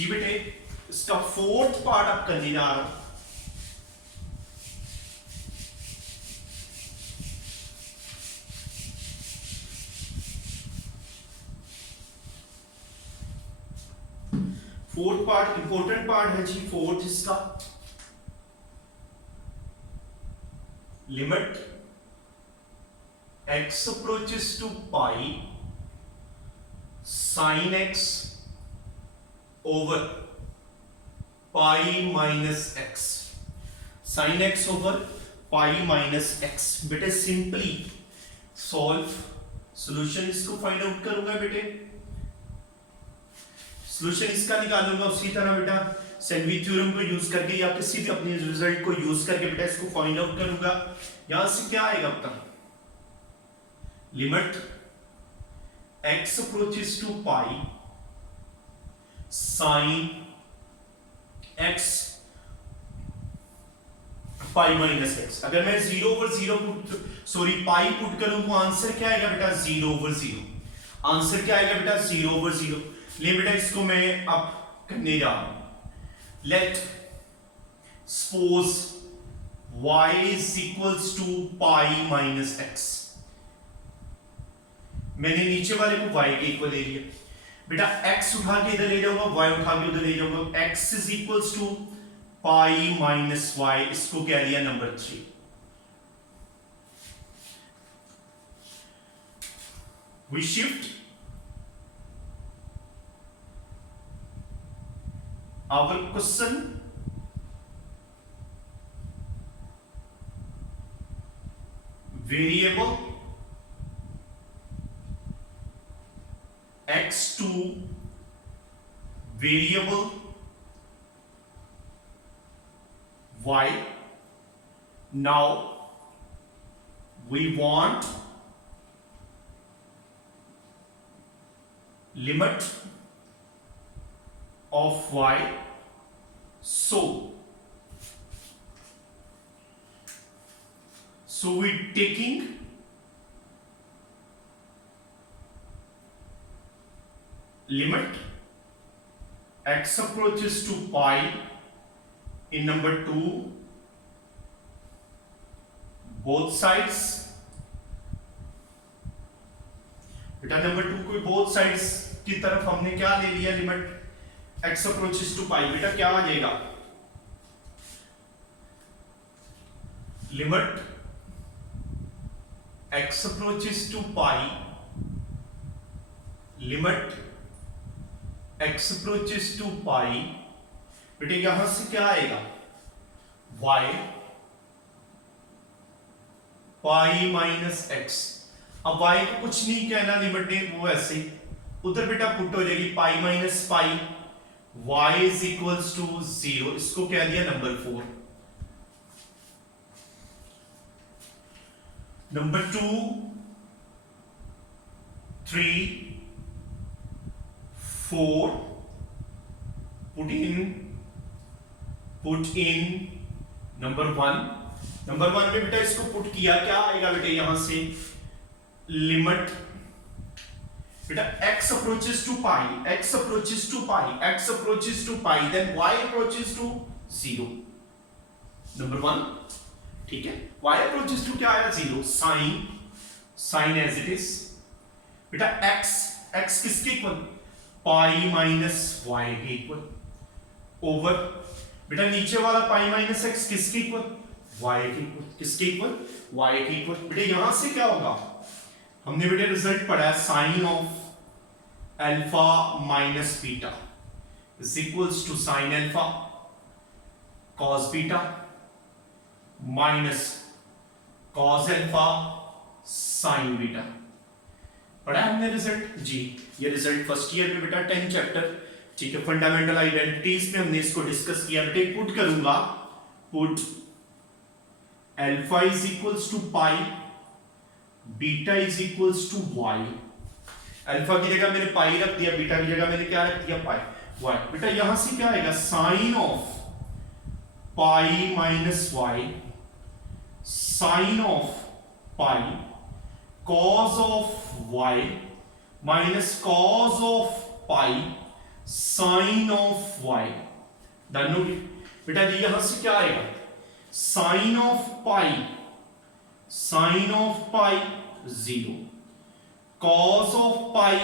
जी बेटे इसका fourth part आप करने जा रहा हूं। फोर्थ पार्ट इंपॉर्टेंट पार्ट है जी। फोर्थ इसका limit x approaches to pi sin x over pi minus x, sin x over pi minus x। बेटे सिंपली सॉल्व सॉल्यूशन इसको फाइंड आउट करूंगा बेटे, सॉल्यूशन इसका निकालूंगा। उसी तरह बेटा सेल्वी थ्योरम को यूज करके या किसी भी अपने रिजल्ट को यूज करके बेटा इसको फाइंड आउट करूंगा। यहां से क्या आएगा बेटा, limit x approaches to pi sin x pi minus x। अगर मैं 0/0 पाई पुट करूं तो आंसर क्या आएगा बेटा 0/0। आंसर क्या आएगा बेटा 0/0। ले बेटा इसको मैं अब करने जा रहा हूं। Let suppose y is equals to pi minus x। मैंने नीचे वाले को y के इक्वल ले लिया बेटा, x उठा के इधर ले जाऊंगा, y उठा के उधर ले जाऊंगा। x is equals to pi minus y, इसको क्या लिया number 3। we shift our question variable x to variable y। now we want limit of y, so we taking limit x approaches to pi in number 2 both sides। बेटा number 2 को both sides की तरफ हमने क्या ले लिया, limit x approaches to pi। बेटा क्या आ जाएगा, limit x approaches to pi, limit x approaches to pi। बेटे यहां से क्या आएगा y pi minus x। अब y को कुछ नहीं कहना, लिमिट ने वो ऐसे उधर बेटा पुट हो जाएगी pi minus pi, y is equals to 0, इसको क्या दिया number 4। Number 2 3 4 put in number 1। Number 1 में बेटा इसको पुट किया, क्या आएगा बेटा यहां से लिमिट बेटा x approaches to pi, x approaches to pi, x approaches to pi, then y approaches to 0। Number 1 ठीक है, y approaches to क्या आया 0, sin as it is। बेटा x किसके इक्वल, पाई माइनस वाई के इक्वल, ओवर बेटा नीचे वाला पाई माइनस एक्स किसके इक्वल, वाई के इक्वल। किसके इक्वल, वाई के इक्वल। बेटे यहां से क्या होगा, हमने बेटे रिजल्ट पढ़ा है sine of alpha minus beta is equals to sine alpha cos beta minus cos alpha sine beta. पढ़ा हमने रिजल्ट जी। ये रिजल्ट फर्स्ट ईयर में बेटा 10 चैप्टर ठीक है, फंडामेंटल आइडेंटिटीज में हमने इसको डिस्कस किया। बेटे पुट करूंगा, put alpha is equals to pi, beta is equals to y. अल्फा की जगह मैंने पाई रख दिया, बीटा की जगह मैंने क्या रख दिया पाई वाई। बेटा यहां से क्या आएगा sine of pi minus y, sine of pi cos of y minus cos of pi sine of y, done हो गई बेटा जी। यहां से क्या आएगा, sine of pi, sine of pi 0, cos of pi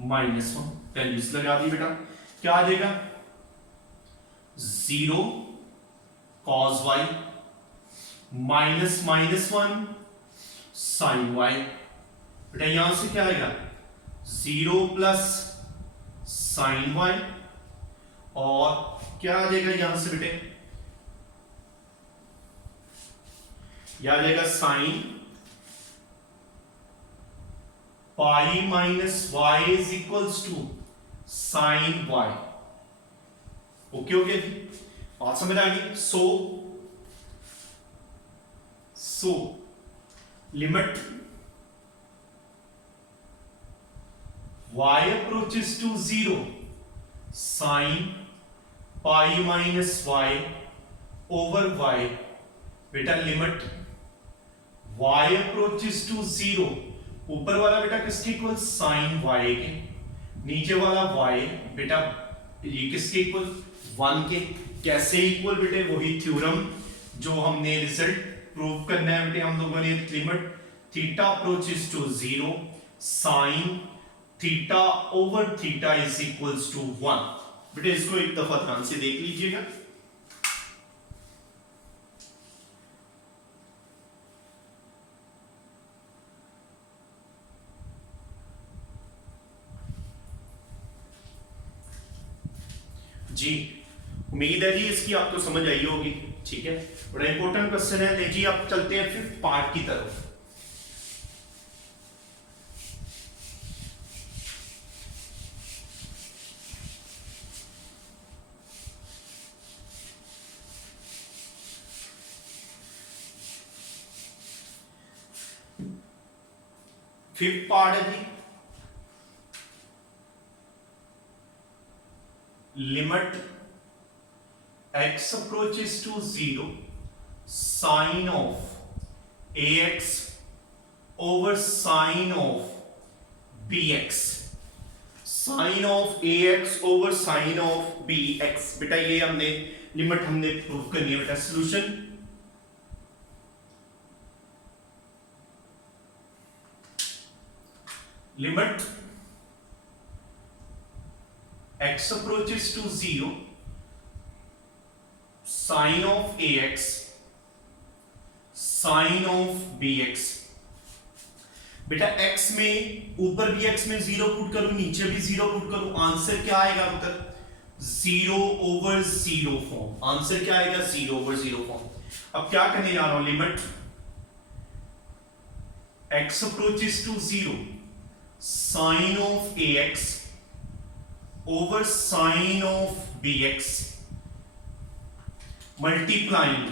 -1, values लगा दी बेटा। क्या आ जाएगा 0 कॉस y -1 साइन y। बेटा यहां से क्या आएगा 0 प्लस साइन y, और क्या आ जाएगा यहां से बेटे, यह आ जाएगा sine pi -y is equals to sine y। Okay okay बात समझ आ गई। So limit y approaches to 0 sin pi -y over y, बेटा लिमिट y approaches to 0, ऊपर वाला बेटा किसके इक्वल, साइन y के, नीचे वाला y बेटा ये किसके इक्वल, 1 के। कैसे इक्वल बेटे, वही थ्योरम जो हमने रिजल्ट प्रूव करना है बेटे हम लोगों ने। Limit theta approaches to 0 sine theta over theta is equals to 1। बेटे इसको एक दफा ध्यान से देख लीजिएगा। जी उम्मीद है जी इसकी आपको समझ आई होगी, ठीक है। बड़ा इंपॉर्टेंट क्वेश्चन है। ले जी आप चलते हैं फिफ्थ पार्ट की तरफ। फिफ्थ पार्ट है जी limit x approaches to 0 sine of ax over sine of bx, sine of ax over sine of bx। बेटा ये हमने लिमिट हमने प्रूव करनी है बेटा। Solution limit x approaches to 0 sine of ax sine of bx। बेटा x में ऊपर भी x में 0 पुट करूं, नीचे भी 0 पुट करूं, आंसर क्या आएगा उत्तर 0 ओवर 0 फॉर्म। आंसर क्या आएगा 0 ओवर 0 फॉर्म। अब क्या करने जा रहा हूं, limit x approaches to 0 sine of ax over sine of bx multiplying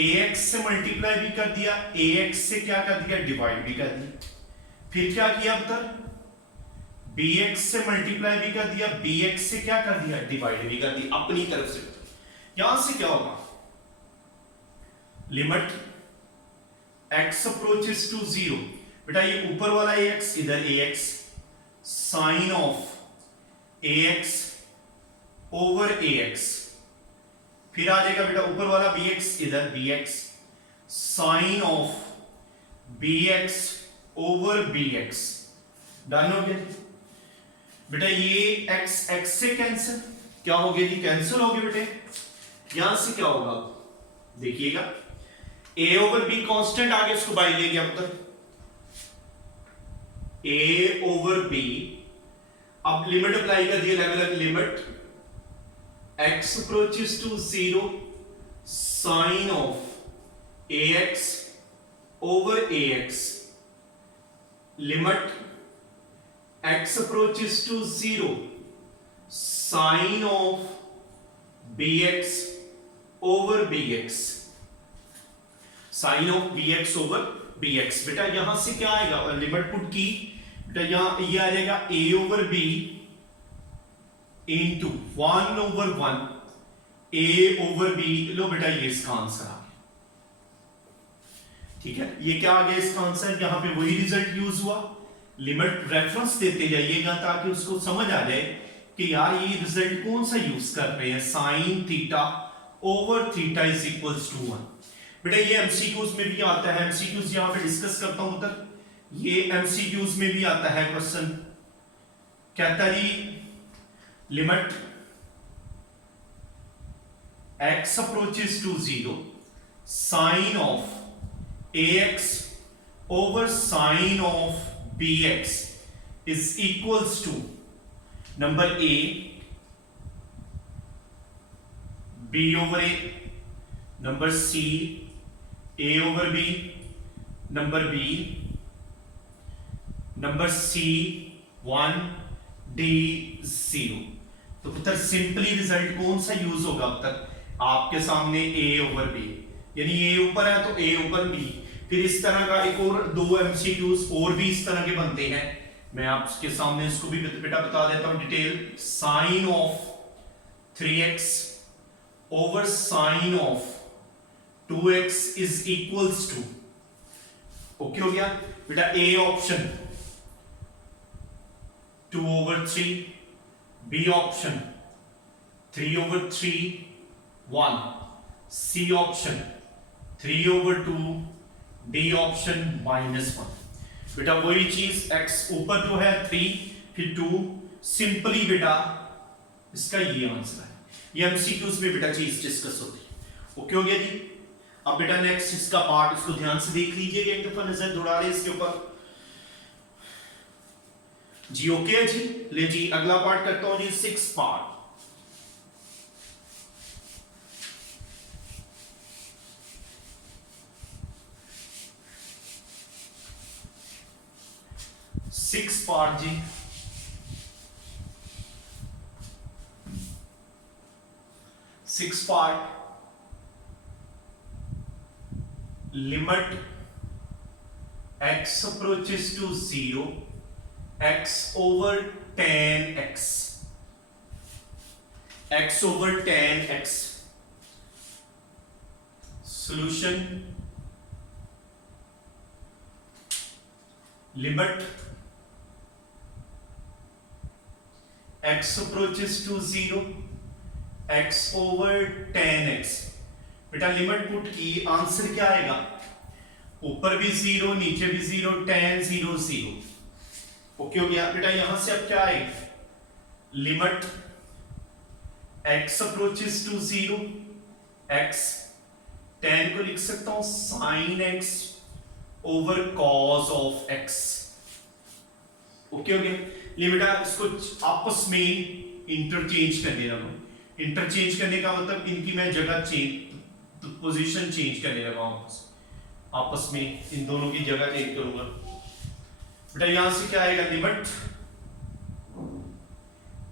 ax से मल्टीप्लाई भी कर दिया, ax से क्या कर दिया डिवाइड भी कर दिया, फिर क्या किया उत्तर bx से मल्टीप्लाई भी कर दिया, bx से क्या कर दिया डिवाइड भी कर दिया अपनी तरफ से। यहां से क्या होगा लिमिट x approaches to 0, बेटा ये ऊपर वाला ax इधर ax sine of ax over ax, फिर आ जाएगा बेटा ऊपर वाला bx इधर bx sine of bx over bx। Done हो गया बेटा। ये x x से कैंसिल, क्या हो गया जी कैंसिल हो गया बेटे। यहां से क्या होगा देखिएगा, a ओवर b कांस्टेंट आगे इसको बाई ले गया उत्तर a ओवर b। अब लिमिट अप्लाई कर दिया अलग अलग, limit x approaches to 0 sine of ax over ax, लिमिट x approaches to 0 sine of bx over bx, sine of bx over bx। बेटा यहां से क्या आएगा, लिमिट पुट की बेटा यहां ये आ जाएगा a over b into 1 over 1 a over b। लो बेटा ये इसका आंसर आ गया, ठीक है। ये क्या आ गया इसका आंसर, यहां पे वही रिजल्ट यूज हुआ, लिमिट रेफरेंस देते जाइएगा ताकि उसको समझ आ जाए कि यार ये रिजल्ट कौन सा यूज कर रहे हैं, sine theta over theta is equals to 1। बेटा ये एमसीक्यूज में भी आता है, एमसीक्यूज यहां पे डिस्कस करता हूं, मतलब ये एमसीक्यूज में भी आता है क्वेश्चन। कहता है जी limit x approaches to 0 sine of ax over sine of bx is equals to number a b over a, number c a over b, number b, number c 1 d 0। तो पुत्र simply result कौन सा use होगा? अब तक आपके सामने a over b, यानी a ऊपर है तो a ऊपर b। फिर इस तरह का एक और दो एमसीक्यूज और भी इस तरह के बनते हैं, मैं आपके सामने इसको भी बेटा बता देता हूं detail. Sine of 3x over sine of 2x is equals to, okay हो गया बेटा, A option 2 over 3, B option 3 over 3 1, C option 3 over 2, D option -1। बेटा वही चीज x ऊपर जो है 3 फिर 2, सिंपली बेटा इसका ये आंसर है। ये एमसीक्यूज में बेटा चीज डिस्कस होती है, ओके हो गया जी। अब बेटा नेक्स्ट इसका पार्ट, इसको ध्यान से देख लीजिएगा, एक दफा नजर दौड़ा ले इसके ऊपर जी, ओके है जी। ले जी अगला पार्ट करता हूं जी, 6 पार्ट। सिक्स पार्ट जी, six part. Limit x approaches to 0 x over 10x, x over 10x। solution limit x approaches to 0 x over 10x। बेटा लिमिट पुट की, आंसर क्या आएगा? ऊपर भी 0 नीचे भी 0, 10 0 0, ओके हो गया बेटा। यहां से अब क्या आएगा? Limit x approaches to 0 x, 10 को लिख सकता हूं sin x over cos of x, okay हो गया। ये बेटा इसको आपस में इंटरचेंज कर देना। इंटरचेंज करने का मतलब इनकी मैं जगह चेंज, पोजीशन चेंज करने लगा हूं, आपस में इन दोनों की जगह चेंज करूंगा। बेटा यहां से क्या आएगा? Limit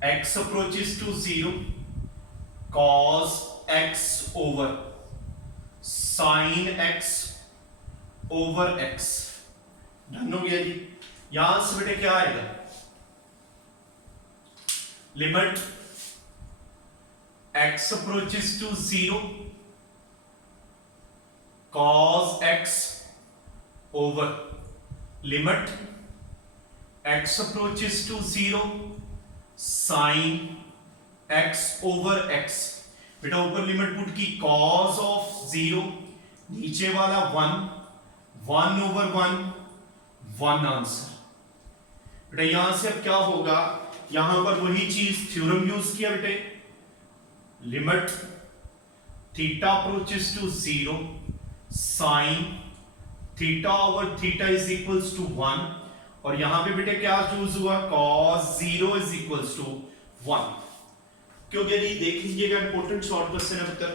x approaches to 0 cos x over sin x over x। Done हो गया जी। यहां से बेटा क्या आएगा? Limit x approaches to 0 cos x over limit x approaches to 0 sin x over x। बेटा ऊपर लिमिट पुट की cos of 0, नीचे वाला 1, 1 over 1 1 आंसर। बेटा यहां से अब क्या होगा? यहां पर वही चीज थ्योरम यूज किया बेटे, limit theta approaches to 0 sine theta over theta is equals to 1, और यहां पे बेटे क्या चूज हुआ? cos 0 is equals to 1। क्योंकि यदि देख लीजिएगा इंपॉर्टेंट शॉर्ट क्वेश्चन है बेटा,